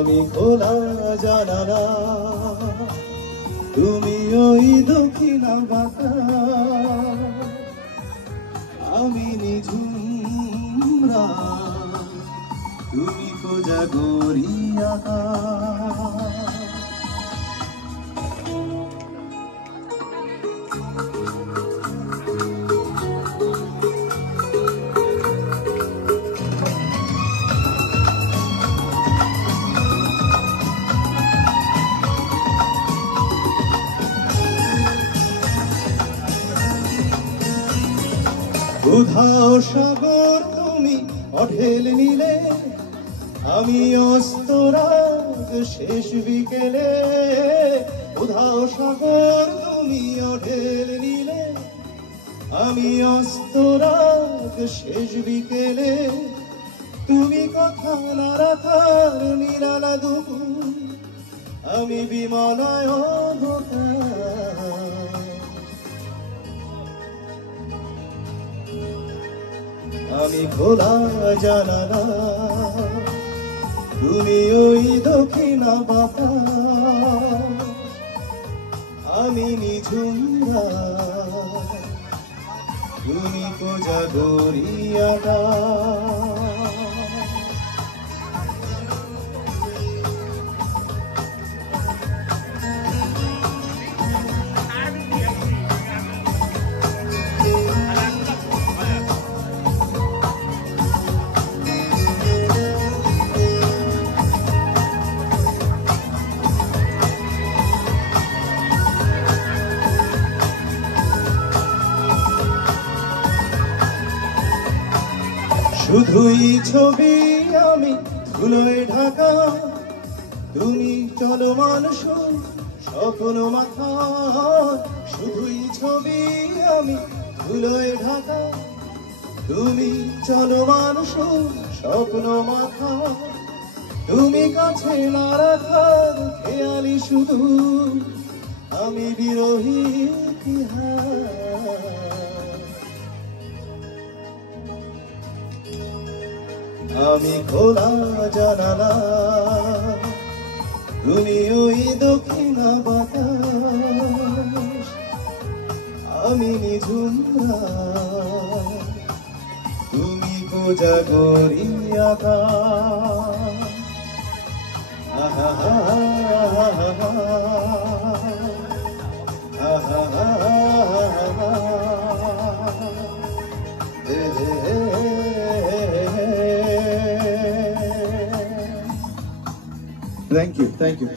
আমি খোলা জানালা, তুমি ওই দক্ষিণা বাতাস, আমি নিঝুম রাত, তুমি কোজাগরী আকাশ। উধাও সাগর তুমি অঢেল নিলে, আমি অস্তরাগ শেষ বিকেলে। উধাও সাগর তুমি অঢেল নিলে, আমি অস্তরাগ শেষ বিকেলে। তুমি কথা না রাখার নিরালা দুপুর, আমি বিমলায় আমি খোলা জানালা, তুমি ওই দক্ষিণা বাতাস, আমি নিঝুম রাত, তুমি কোজাগরী আকাশ। শুধুই ছবি আমি ধুলোয় ঢাকা, তুমি চলমান স্বপ্ন মাথা। শুধুই ছবি আমি ধুলোয় ঢাকা, তুমি চলমান স্বপ্ন মাথা। তুমি কাছে না রাখার খেয়ালি শুধু, আমি বিরহী ইতিহাস। আমি খোলা জানালা, তুমি ওই দক্ষিণা বাতাস, আমি নিঝুম রাত, তুমি কোজাগরী আকাশ। আহা হা হা হা আহা হা হা। Thank you.